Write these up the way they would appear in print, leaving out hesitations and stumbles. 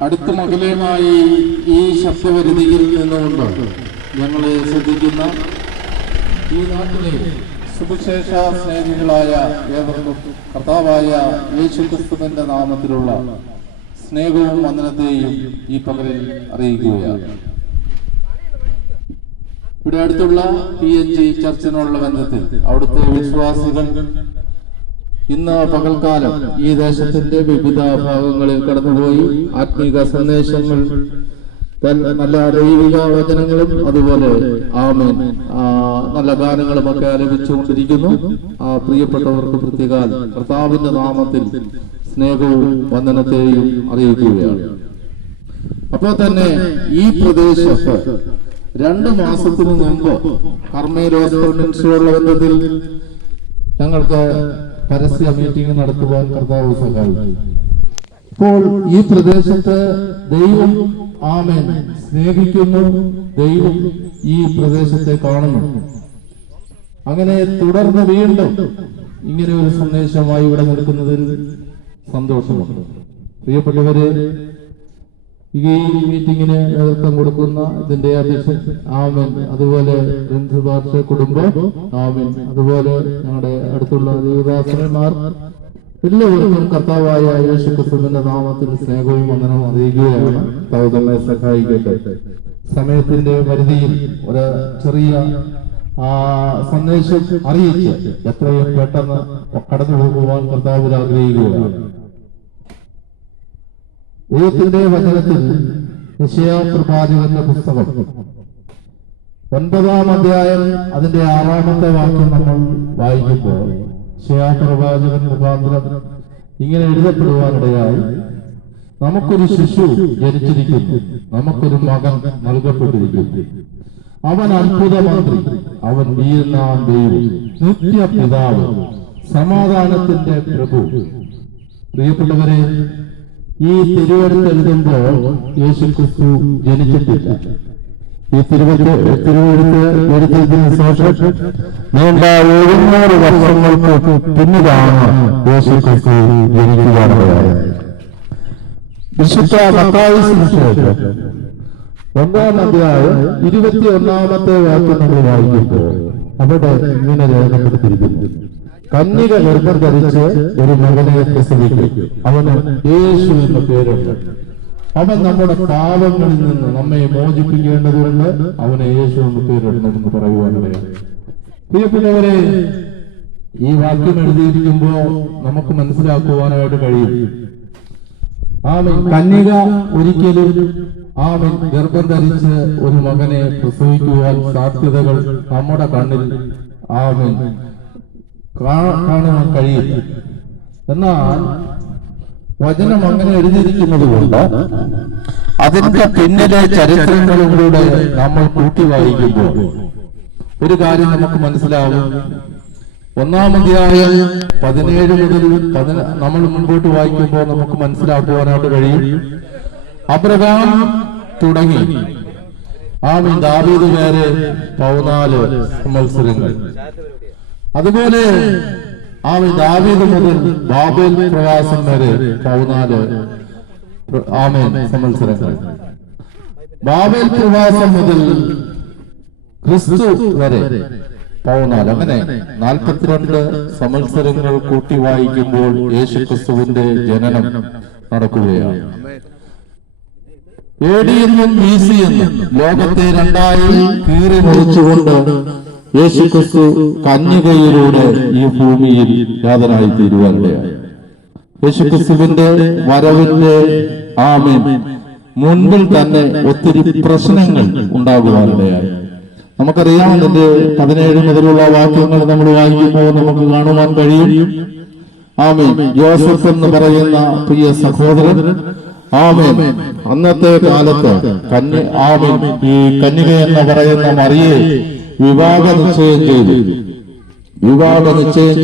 അടുത്ത മകലുമായി ഈ ശബ്ദപരിധിയിൽ നിന്നുകൊണ്ട് ഞങ്ങളെ ശ്രദ്ധിക്കുന്ന ഈ നാട്ടിലെ സുവിശേഷ സ്നേഹികളായ ഏവർക്കും കർത്താവായ യേശുക്രിസ്തുവിന്റെ നാമത്തിലുള്ള സ്നേഹവും വന്ദനത്തെയും ഈ പകലിൽ അറിയിക്കുകയാണ്. ഇവിടെ അടുത്തുള്ള PNG ചർച്ചിനുള്ള ബന്ധത്തിൽ അവിടുത്തെ വിശ്വാസികൾ ഇന്ന് പകൽക്കാലം ഈ ദേശത്തിന്റെ വിവിധ ഭാഗങ്ങളിൽ കടന്നുപോയി ആത്മീക സന്ദേശങ്ങൾ, നല്ല ദൈവിക വചനങ്ങളും അതുപോലെ ആമേൻ നല്ല ഗാനങ്ങളും ഒക്കെ ആലപിച്ചുകൊണ്ടിരിക്കുന്നു. ആ പ്രിയപ്പെട്ടവർക്ക് പ്രത്യേക കർത്താവിന്റെ നാമത്തിൽ സ്നേഹവും വന്ദനത്തെയും അറിയിക്കുകയാണ്. അപ്പോൾ തന്നെ ഈ പ്രദേശത്ത് 2 മാസത്തിനു മുമ്പ് കർമ്മേലോസ്പ്രൊവിൻസിലുള്ള ബന്ധത്തിൽ ഞങ്ങൾക്ക് പരസ്യ മീറ്റിംഗ് നടത്തുവാൻ കർത്താവ് സഹായിച്ചു. ഇപ്പോൾ ഈ പ്രദേശത്ത് ദൈവം ആമേൻ സ്നേഹിക്കുന്നു, ദൈവം ഈ പ്രദേശത്തെ കാണുന്നു. അങ്ങനെ തുടർന്ന് വീണ്ടും ഇങ്ങനെ ഒരു സന്ദേശമായി ഇവിടെ നിൽക്കുന്നതിൽ സന്തോഷമുണ്ട്. പ്രിയപ്പെട്ടവരെ, ഈ മീറ്റിങ്ങിന് നേതൃത്വം കൊടുക്കുന്ന ഇതിന്റെ അധ്യക്ഷൻ ആമേൻ, അതുപോലെ ഭാഷ കുടുംബം ആമേൻ, അതുപോലെ ഞങ്ങളുടെ അടുത്തുള്ള ദേവദാസന്മാർ എല്ലാവർക്കും കർത്താവായ യേശുക്രിസ്തുവിന്റെ നാമത്തിൽ സ്നേഹവും വന്ദനവും അറിയിക്കുകയാണ്. കർത്താവ് സഹായിക്കട്ടെ. സമയത്തിന്റെ പരിധിയിൽ ഒരു ചെറിയ സന്ദേശം അറിയിച്ച് എത്രയും പെട്ടെന്ന് കടന്നു പോകുവാൻ കർത്താവിൽ ആഗ്രഹിക്കുകയാണ്. ദൈവത്തിന്റെ വചനത്തിൽ യെശയ്യാ പ്രവാചകന്റെ പുസ്തകം 9-ാം അധ്യായം അതിന്റെ 6-ാമത്തെ വാക്യം നമ്മൾ വായിക്കുമ്പോൾ യെശയ്യാ പ്രവാചകൻ മുഖാന്തരം ഇങ്ങനെ എഴുതപ്പെടുവാനിടയായി, നമുക്കൊരു ശിശു ജനിച്ചിരിക്കുന്നു, നമുക്കൊരു മകൻ നൽകപ്പെട്ടിരിക്കുന്നു, അവൻ അത്ഭുത മന്ത്രി, അവൻ വീരനാം ദൈവം, നിത്യപിതാവ്, സമാധാനത്തിന്റെ പ്രഭു. പ്രിയപ്പെട്ടവരെ, ഈ തിരുവെഴുത്ത് എഴുതുമ്പോൾ യേശുക്രിസ്തു ജനിച്ചിട്ടില്ല. ഈ തിരുവെഴുത്ത് എഴുതിയതിനു ശേഷം നീണ്ട 700 വർഷങ്ങൾക്ക് പിന്നിലാണ് യേശുക്രിസ്തു ജനിക്കുവാനിടയായത്. വിശുദ്ധ മത്തായി സുവിശേഷം 1-ാം അധ്യായം 21-ാമത്തെ വാക്യം നമ്മൾ വായിക്കുമ്പോൾ അവിടെ ഇങ്ങനെ രേഖപ്പെടുത്തിയിരിക്കുന്നു, കന്യക ഗർഭം ധരിച്ച് ഒരു മകനെ പ്രസവിക്കും, അവന് യേശു എന്ന പേരുണ്ട്. അവൻ നമ്മുടെ പാപങ്ങളിൽ നിന്ന് നമ്മെ മോചിപ്പിക്കേണ്ടതുകൊണ്ട് അവന് യേശു എന്ന പേരുണ്ടെന്ന് പറയുവാനിടയാണ്. പ്രിയപ്പെട്ടവരെ, ഈ വാക്യം എഴുതിയിരിക്കുമ്പോൾ നമുക്ക് മനസ്സിലാക്കുവാനായിട്ട് കഴിയും, ആമേൻ, കന്യക ഒരിക്കലും ആമേൻ ഗർഭം ധരിച്ച് ഒരു മകനെ പ്രസവിക്കുവാൻ സാധ്യതകൾ നമ്മുടെ കണ്ണിൽ ആമേൻ കാണുവാൻ കഴിയില്ല. എന്നാൽ വചനം അങ്ങനെ എഴുതിയിരിക്കുന്നത് കൊണ്ട് അതിന്റെ പിന്നിലെ ചരിത്രങ്ങളും കൂടെ നമ്മൾ കൂട്ടി വായിക്കുമ്പോൾ ഒരു കാര്യം നമുക്ക് മനസ്സിലാവും. 1-ാം അധ്യായം 17 മുതൽ നമ്മൾ മുൻപോട്ട് വായിക്കുമ്പോൾ നമുക്ക് മനസ്സിലാക്കുവാനായിട്ട് കഴിയും, അബ്രഹാം തുടങ്ങി ആമീൻ ദാവീദ് വരെ 14 സംവത്സരങ്ങൾ, അതുപോലെ ആമീൻ ദാവീദ് മുതൽ ബാബേൽ പ്രവാസം വരെ 14 ആമീൻ സംവത്സരങ്ങൾ, ബാബേൽ പ്രവാസം മുതൽ ക്രിസ്തു വരെ 14, അങ്ങനെ 42 സംവത്സരങ്ങൾ കൂട്ടി വായിക്കുമ്പോൾ യേശുക്രിസ്തുവിന്റെ ജനനം നടക്കുകയാണ്. AD എന്നും BC എന്നും ലോകത്തെ 2ആയി കീറി മുറിച്ചുകൊണ്ട് യേശുക്രിസ്തു കന്യകയിലൂടെ ഈ ഭൂമിയിൽ യാതനായി തീരുവാനിടയായി. യേശുക്രിസ്തുവിന്റെ വരവിന്റെ ആമേൻ മുൻപിൽ തന്നെ ഒത്തിരി പ്രശ്നങ്ങൾ ഉണ്ടാകുവാനിടയായി. നമുക്കറിയാം, അതിന്റെ 17 മുതലുള്ള വാക്യങ്ങൾ നമ്മൾ വായിക്കുമ്പോൾ നമുക്ക് കാണുവാൻ കഴിയും, ആമേൻ ജോസഫ് എന്ന് പറയുന്ന പ്രിയ സഹോദരൻ ആമേൻ അന്നത്തെ കാലത്ത് ആമേൻ ഈ കന്യക എന്ന് പറയുന്ന മറിയെ വിവാഹ നിശ്ചയം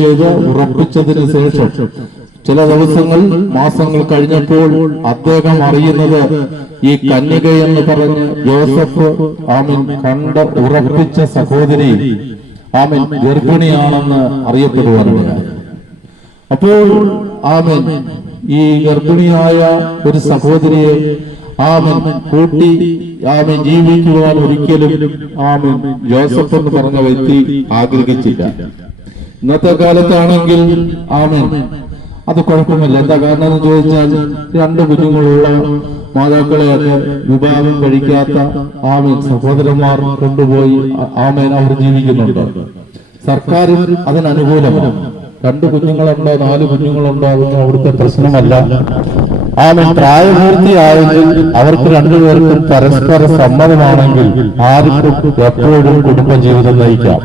ചെയ്ത് ഉറപ്പിച്ചതിന് ശേഷം ചില ദിവസങ്ങൾ മാസങ്ങൾ കഴിഞ്ഞപ്പോൾ അദ്ദേഹം അറിയുന്നത് ഈ കന്യക എന്ന് പറഞ്ഞ് ജോസഫ് ആമീൻ കണ്ട് ഉറപ്പിച്ച സഹോദരി ആമീൻ ഗർഭിണിയാണെന്ന് അറിയപ്പെടുവാനിടയായി. അപ്പോൾ ആമേൻ ഈ ഗർഭിണിയായ ഒരു സഹോദരിയെ ആമേൻ കൂട്ടി ആമേൻ ജീവിക്കുവാൻ ഒരിക്കലും ആമേൻ ജോസഫ് എന്ന് പറഞ്ഞ വ്യക്തി ആഗ്രഹിച്ചില്ല. ഇന്നത്തെ കാലത്താണെങ്കിൽ ആമേൻ അത് കുഴപ്പമില്ല. എന്താ കാരണം എന്ന് ചോദിച്ചാൽ 2 കുഞ്ഞുങ്ങളുള്ള മാതാക്കളെയൊക്കെ വിവാഹം കഴിക്കാത്ത ആമേൻ സഹോദരന്മാർ കൊണ്ടുപോയി ആമേൻ അവർ ജീവിക്കുന്നുണ്ട്. സർക്കാരും അതിനനുകൂലമാണ്. 2 കുഞ്ഞുങ്ങളുണ്ടോ 4 കുഞ്ഞുങ്ങളുണ്ടോ അതൊന്നും അവിടുത്തെ പ്രശ്നമല്ല. ആമേൻ പ്രായപൂർത്തിയായെങ്കിൽ അവർക്ക് 2 പേർക്കും പരസ്പര സമ്മതമാണെങ്കിൽ ആർക്കും എപ്പോഴും കുടുംബജീവിതം നയിക്കാം.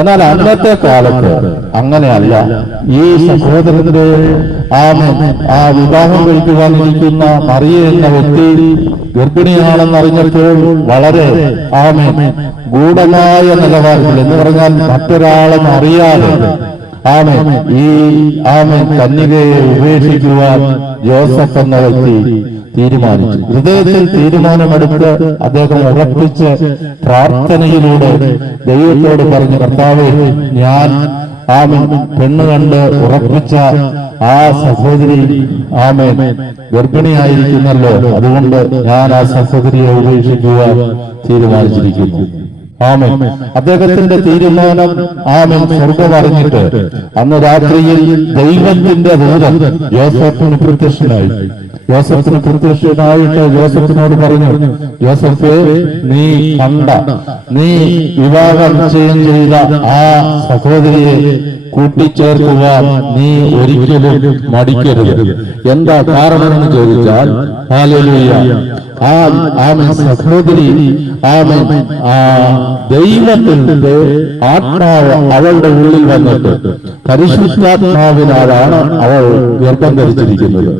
എന്നാൽ അന്നത്തെ കാലത്ത് അങ്ങനെയല്ല. ഈ സഹോദരന്റെ ആമേൻ ആ വിവാഹം കഴിക്കുവാനിരിക്കുന്ന മറിയ എന്ന വ്യക്തി ഗർഭിണിയാണെന്നറിഞ്ഞപ്പോൾ വളരെ ആമേൻ ഗൂഢമായ നിലവാരത്തിൽ എന്ന് പറഞ്ഞാൽ മറ്റൊരാളും അറിയാതെ ആമേൻ ഈ ആമേൻ കന്യകയെ ഉപേക്ഷിക്കുവാൻ ജോസഫ് എന്ന വ്യക്തി തീരുമാനിച്ചു. ഹൃദയത്തിൽ തീരുമാനമെടുത്ത് അദ്ദേഹം ഉറപ്പിച്ച് പ്രാർത്ഥനയിലൂടെ ദൈവത്തോട് പറഞ്ഞു, കർത്താവേ, ഞാൻ ആമേൻ പെണ്ണ് കണ്ട് ഉറപ്പിച്ച ആ സഹോദരി ആമേൻ ഗർഭിണിയായിരിക്കുന്നല്ലോ, അതുകൊണ്ട് ഞാൻ ആ സഹോദരിയെ ഉപേക്ഷിക്കുവാൻ തീരുമാനിച്ചിരിക്കുന്നു. ആമേൻ. അദ്ദേഹത്തിന്റെ തീരുമാനം ആമേൻ സ്വർഗ്ഗം അറിഞ്ഞിട്ട് അന്ന് രാത്രിയിൽ ദൈവത്തിന്റെ ദൂതൻ യോസഫിന് പ്രത്യക്ഷനായി. യോസഫിന് പ്രത്യക്ഷനായിട്ട് യോസഫിനോട് പറഞ്ഞു, യോസഫേ, നീ കണ്ട, നീ വിവാഹം ചെയ്ത ആ സഹോദരിയെ കൂട്ടിച്ചേർക്കുവാൻ നീ ഒരിക്കലും മടിക്കരുത്. എന്താ കാരണമെന്ന് ചോദിച്ചാൽ, ഹല്ലേലൂയ, ആമേൻ സഹോദരി ആമേൻ ദൈവത്തിന്റെ ആത്മാവ് അവളുടെ ഉള്ളിൽ വന്നിട്ട് പരിശുദ്ധാത്മാവിനാലാണ് അവൾ ഗർഭം ധരിച്ചിരിക്കുന്നത്.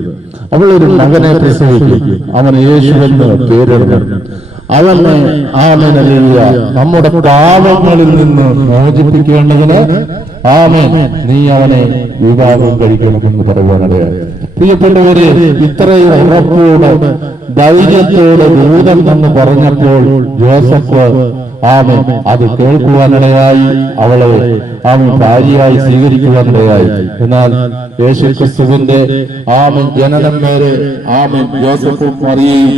അവൾ ഒരു മകനെ പ്രസവിക്കും, അവൻ യേശുവെന്ന് പേരിടണം. അവനെ ആമേൻ ഹല്ലേലൂയ നമ്മുടെ പാപങ്ങളിൽ നിന്ന് മോചിപ്പിക്കേണ്ടതിന് ആമേൻ നീ അവനെ വിവാഹം കഴിക്കണമെന്ന് പറയുവാനിടയായി. പ്രിയപ്പെട്ടവരെ, ഇത്രയും ഉറപ്പോടെ ധൈര്യത്തോടെ ദൂതൻ എന്ന് പറഞ്ഞപ്പോൾ ജോസഫ് ആമേൻ അത് കേൾക്കുവാനിടയായി, അവളെ ആമേൻ ഭാര്യയായി സ്വീകരിക്കുവാനിടയായി. എന്നാൽ യേശുക്രിസ്തുവിന്റെ ആമേൻ ജനനം വരെ ആമേൻ ജോസഫും മറിയയും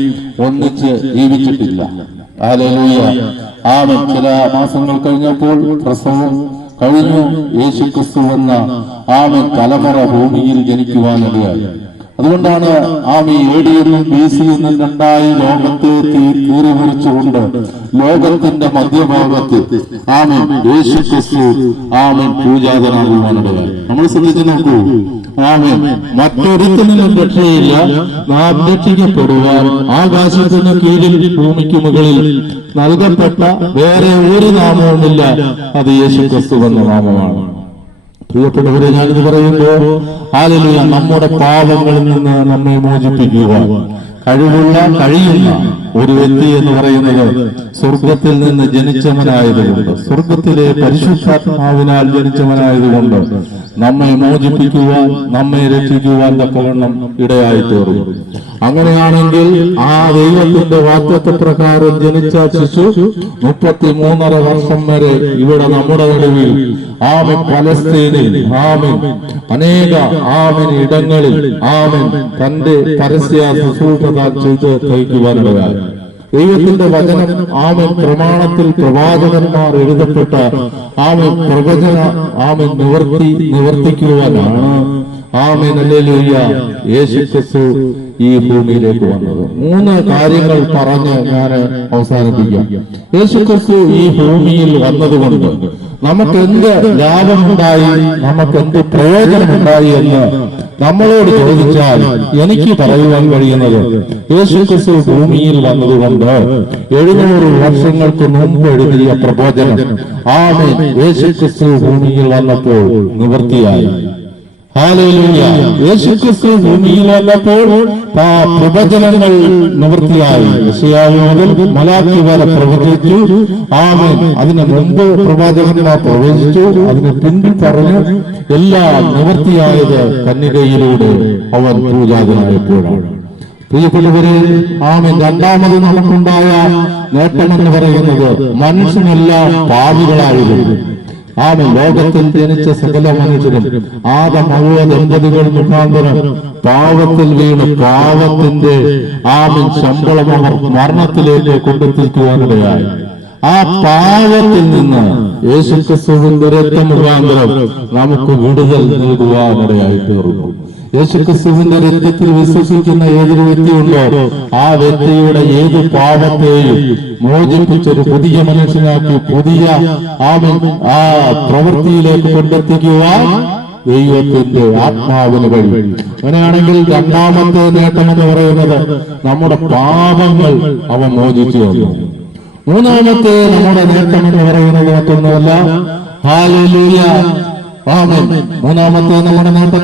ഒന്നിച്ച് ജീവിച്ചിട്ടില്ല. ഹല്ലേലൂയ, ആമേൻ. ചില മാസങ്ങൾ കഴിഞ്ഞപ്പോൾ പ്രസവം കഴിഞ്ഞു. യേശുക്രിസ്തു എന്ന ആമേൻ തലമുറ ഭൂമിയിൽ ജനിക്കുവാനിടയായി. അതുകൊണ്ടാണ് ആമേൻ AD എന്നും BC എന്നും 2 ലോകത്തെ കീറിമുറിച്ചുകൊണ്ട് ലോകത്തിന്റെ മധ്യഭാഗത്ത് ആമേൻ യേശുക്രിസ്തു ആമേൻ പൂജാതനാകുവാനിടയായി. നമ്മൾ ശ്രദ്ധിച്ചു നോക്കൂ. ആമേൻ. മറ്റൊരുത്തനും രക്ഷയില്ല, നാം രക്ഷിക്കപ്പെടുവാൻ ആകാശത്തിന് കീഴിൽ ഭൂമിക്ക് മുകളിൽ നൽകപ്പെട്ട വേറെ ഒരു നാമവുമില്ല, അത് യേശുക്രിസ്തു എന്ന നാമമാണ്. പ്രിയപ്പെട്ടവരെ, ഞാനിത് പറയുമ്പോൾ ഹല്ലേലൂയ നമ്മുടെ പാപങ്ങളിൽ നിന്ന് നമ്മെ മോചിപ്പിക്കുക കഴിയുന്ന ഒരു വ്യക്തി എന്ന് പറയുന്നത് സ്വർഗത്തിൽ നിന്ന് ജനിച്ചവനായതുകൊണ്ട്, സ്വർഗത്തിലെ പരിശുദ്ധാത്മാവിനാൽ ജനിച്ചവനായതുകൊണ്ട് നമ്മെ മോചിപ്പിക്കുവാൻ, നമ്മെ രക്ഷിക്കുവാൻ തക്കവണ്ണം ഇടയായി തീർന്നു. അങ്ങനെയാണെങ്കിൽ ആ ദൈവത്തിന്റെ വാഗ്ദത്തപ്രകാരം ജനിച്ച ശിശു 33.5 വർഷം വരെ ഇവിടെ നമ്മുടെ നടുവിൽ ആമേൻ പലസ്തീനിൽ ആമേൻ അനേക ആമേൻ ഇടങ്ങളിൽ ആമേൻ തന്റെ പരസ്യ ശുശ്രൂഷ ചെയ്ത് കഴിക്കുവാനുള്ളതാണ്. ദൈവത്തിന്റെ വചനം ആമേൻ പ്രമാണത്തിൽ പ്രവാചകന്മാർ എഴുതപ്പെട്ട ആമേൻ പ്രവചന ആമേൻ നിവർത്തിക്കുവാനാണ് ആമേൻ ഹല്ലേലൂയ യേശുക്രിസ്തു ഈ ഭൂമിയിലേക്ക് വന്നത്. 3 കാര്യങ്ങൾ പറഞ്ഞ് ഞാൻ അവസാനിപ്പിക്കാം. യേശുക്രിസ്തു ഈ ഭൂമിയിൽ വന്നതുകൊണ്ട് നമുക്ക് എന്ത് ലാഭമുണ്ടായി, നമുക്ക് എന്ത് പ്രയോജനമുണ്ടായി എന്ന് നമ്മളോട് ചോദിച്ചാൽ എനിക്ക് പറയുവാൻ കഴിയുന്നത്, യേശുക്രിസ്തു ഭൂമിയിൽ വന്നതുകൊണ്ട് 700 വർഷങ്ങൾക്ക് മുമ്പ് എഴുതിയ പ്രബോധനം ആമേൻ യേശുക്രിസ്തു ഭൂമിയിൽ വന്നപ്പോൾ നിവൃത്തിയായി. ഹല്ലേലൂയ. യേശുക്രിസ്തു ഭൂമിയിൽ വന്നപ്പോൾ ആ പ്രവചനങ്ങൾ നിവൃത്തിയായി. യെശയ്യാവ് മുതൽ മലാക്കി വരെ പ്രവചിച്ചു. ആമേൻ. അതിന് മുമ്പ് പ്രവാചകന്മാർ പ്രവചിച്ചു, അതിന് പിന്നിൽ പറഞ്ഞു എല്ലാം നിവൃത്തിയായത് കന്യകയിലൂടെ അവൻ പൂജാതനായപ്പോഴാണ്. പ്രിയപ്പെട്ടവരെ, ആമേൻ. രണ്ടാമത് നമുക്കുണ്ടായ നേട്ടമെന്ന് പറയുന്നത് മനുഷ്യനെല്ലാം പാപികളായിരുന്നു. ആമേൻ. ലോകത്തിൽ ജനിച്ച സകല മനുഷ്യരും ആദം ഹവ്വ ദമ്പതികൾ മുഖാന്തരം പാവത്തിൽ വീണ് പാവത്തിന്റെ ആമേൻ ശമ്പളം അവർ മരണത്തിലേക്ക് കൊണ്ടെത്തിക്കുവാനിടയായി. ആ പാവത്തിൽ നിന്ന് യേശുക്രിസ്തുവിന്റെ രക്തം മുഖാന്തരം നമുക്ക് വിടുതൽ നൽകുവാനിടയായി തീർന്നു. യേശുക്രിസ്തുവിന്റെ രക്തത്തിൽ വിശ്വസിക്കുന്ന ഏതൊരു വ്യക്തിയുണ്ടോ ആ വ്യക്തിയുടെ ഏത് പാപത്തെയും മോചിപ്പിച്ചൊരു പുതിയ മനുഷ്യനാക്കി പുതിയ ആ പ്രവൃത്തിയിലേക്ക് കൊണ്ടെത്തിക്കുവാൻ ദൈവത്തിന്റെ ആത്മാവിന് കഴിയും. അങ്ങനെയാണെങ്കിൽ രണ്ടാമത്തെ നേട്ടം എന്ന് പറയുന്നത് നമ്മുടെ പാപങ്ങൾ അവ മോചിച്ചു തന്നു. മൂന്നാമത്തെ നമ്മുടെ നേട്ടം എന്ന് പറയുന്നത് മറ്റൊന്നുമല്ല, ഹല്ലേലൂയ, ആമേൻ. മൂന്നാമത്തെ നമ്മുടെ നേട്ടം